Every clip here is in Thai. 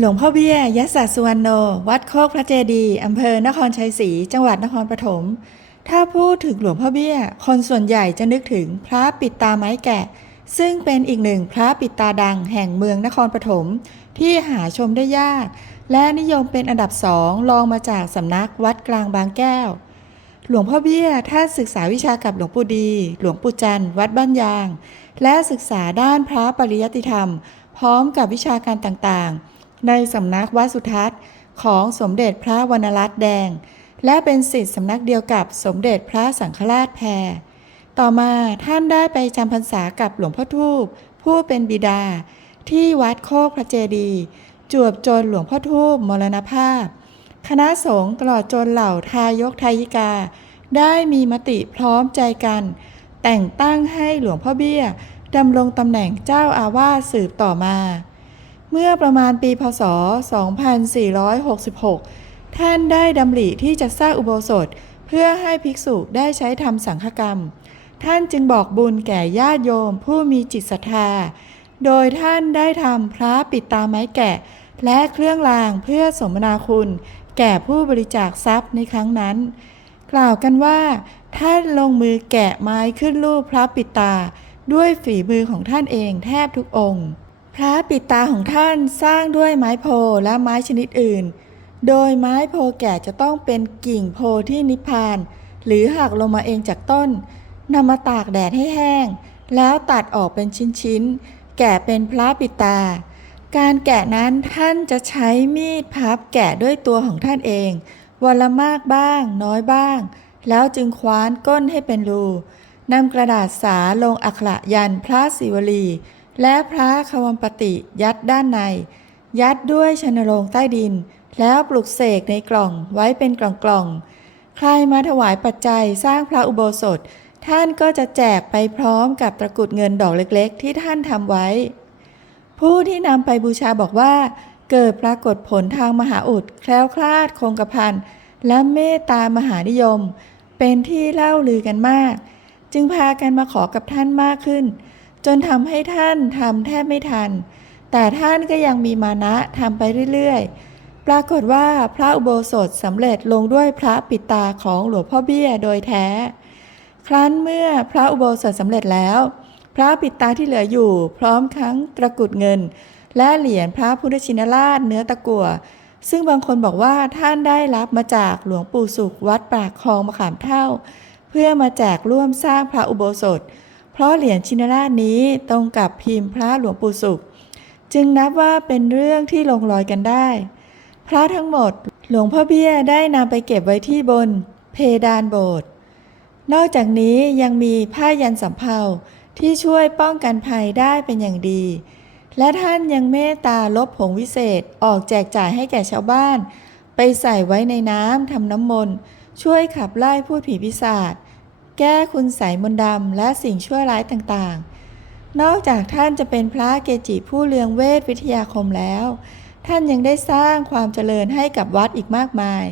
หลวงพ่อเบี้ยยศสุวรรณโน วัดโคกพระเจดีย์อำเภอนครชัยศรี จังหวัดนครปฐม ถ้าพูดถึงหลวงพ่อเบี้ย คนส่วนใหญ่จะนึกถึงพระปิดตาไม้แกะ ซึ่งเป็นอีกหนึ่งพระปิดตาดังแห่งเมืองนครปฐมที่หาชมได้ยาก และนิยมเป็นอันดับสองรองมาจากสำนักวัดกลางบางแก้ว หลวงพ่อเบี้ยท่านศึกษาวิชากับหลวงปู่ดี หลวงปู่จันทร์วัดบ้านยาง และศึกษาด้านพระปริยัติธรรม พร้อมกับวิชาการต่างๆ ในสำนักวัดสุทัศน์ของสมเด็จพระวรรณรัตน์แดง และเป็นศิษย์สำนักเดียวกับสมเด็จพระสังฆราชแพรต่อมาท่านได้ไปจำพรรษากับหลวงพ่อทูปผู้เป็นบิดา ที่วัดโคกพระเจดีจวบจนหลวงพ่อทูปมรณภาพ คณะสงฆ์ตลอดจนเหล่าทายกทายิกา ได้มีมติพร้อมใจกัน แต่งตั้งให้หลวงพ่อเบี้ยดำรงตำแหน่งเจ้าอาวาสสืบต่อมา เมื่อประมาณปีพศ 2466 ท่านได้ดำริที่จะสร้างอุโบสถเพื่อให้ภิกษุได้ใช้ทำสังฆกรรม ท่านจึงบอกบุญแก่ญาติโยมผู้มีจิตศรัทธา โดยท่านได้ทำพระปิดตาไม้แกะ และเครื่องรางเพื่อสมนาคุณ แก่ผู้บริจาคทรัพย์ในครั้งนั้น กล่าวกันว่า ท่านลงมือแกะไม้ขึ้นรูปพระปิดตา ด้วยฝีมือของท่านเองแทบทุกองค์ พระปิดตาของท่านสร้างด้วยไม้โพและไม้ชนิดอื่น โดยไม้โพแก่จะต้องเป็นกิ่งโพที่นิพพาน หรือหักลงมาเองจากต้นนำมาตากแดดให้แห้ง แล้วตัดออกเป็นชิ้นๆ แกะเป็นพระปิดตา การแกะนั้นท่านจะใช้มีดพับแกะด้วยตัวของท่านเองวันละมากบ้างน้อยบ้าง แล้วจึงคว้านก้นให้เป็นรูนำกระดาษสาลงอักขระยันพระศิวลี และพระควัมปติยัดด้านใน ยัดด้วยชนโรงใต้ดิน แล้วปลุกเสกในกล่องไว้เป็นกล่องๆ ใครมาถวายปัจจัยสร้างพระอุโบสถ ท่านก็จะแจกไปพร้อมกับตะกรุดเงินดอกเล็กๆ ที่ท่านทำไว้ ผู้ที่นำไปบูชาบอกว่า เกิดปรากฏผลทางมหาอุดแคล้วคลาดคงกระพันและเมตตามหานิยม เป็นที่เล่าลือกันมาก จึงพากันมาขอกับท่านมากขึ้น จนทำให้ท่านทำแทบไม่ทัน แต่ท่านก็ยังมีมานะทำไปเรื่อยๆ ปรากฏว่าพระอุโบสถสำเร็จลงด้วยพระปิตาของหลวงพ่อเบี้ยโดยแท้ ครั้นเมื่อพระอุโบสถสำเร็จแล้ว พระปิตาที่เหลืออยู่พร้อมทั้งตะกุดเงิน และเหรียญพระพุทธชินราชเนื้อตะกั่วซึ่งบางคนบอกว่าท่านได้รับมาจากหลวงปู่สุขวัดปากคลองมะขามเท่า เพื่อมาแจกร่วมสร้างพระอุโบสถ เพราะเหรียญชินราชนี้ตรงกับพิมพ์พระหลวงปู่สุข จึงนับว่าเป็นเรื่องที่ลงรอยกันได้ พระทั้งหมดหลวงพ่อเบี้ยได้นำไปเก็บไว้ที่บน เพดานโบสถ์นอกจากนี้ยังมีผ้ายันสำเภาที่ช่วยป้องกันภัยได้เป็นอย่างดี และท่านยังเมตตาลบผงวิเศษออกแจกจ่ายให้แก่ชาวบ้าน ไปใส่ไว้ในน้ำทำน้ำมนต์ช่วยขับไล่พูดผีปีศาจ แก้คุณใสยมนต์ดำและสิ่งชั่วร้ายต่างๆ นอกจากท่านจะเป็นพระเกจิผู้เลืองเวทวิทยาคมแล้ว ท่านยังได้สร้างความเจริญให้กับวัดอีกมากมาย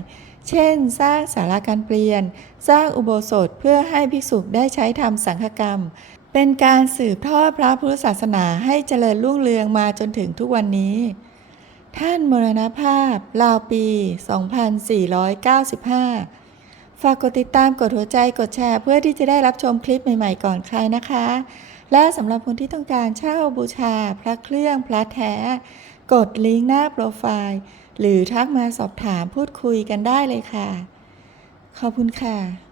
เช่น สร้างศาลาการเปลี่ยน สร้างอุโบสถเพื่อให้ภิกษุได้ใช้ทำสังฆกรรม เป็นการสืบทอดพระพุทธศาสนาให้เจริญรุ่งเรืองมาจนถึงทุกวันนี้ ท่านมรณภาพราวปี 2495ากกดติดตามกดหัวใจกดแชร์ เพื่อที่จะได้รับชมคลิปใหม่ๆก่อนใครนะคะ และสำหรับคนที่ต้องการเช่าบูชา พระเครื่องพระแท้ กดลิงก์หน้าโปรไฟล์ หรือทักมาสอบถามพูดคุยกันได้เลยค่ะ ขอบคุณค่ะ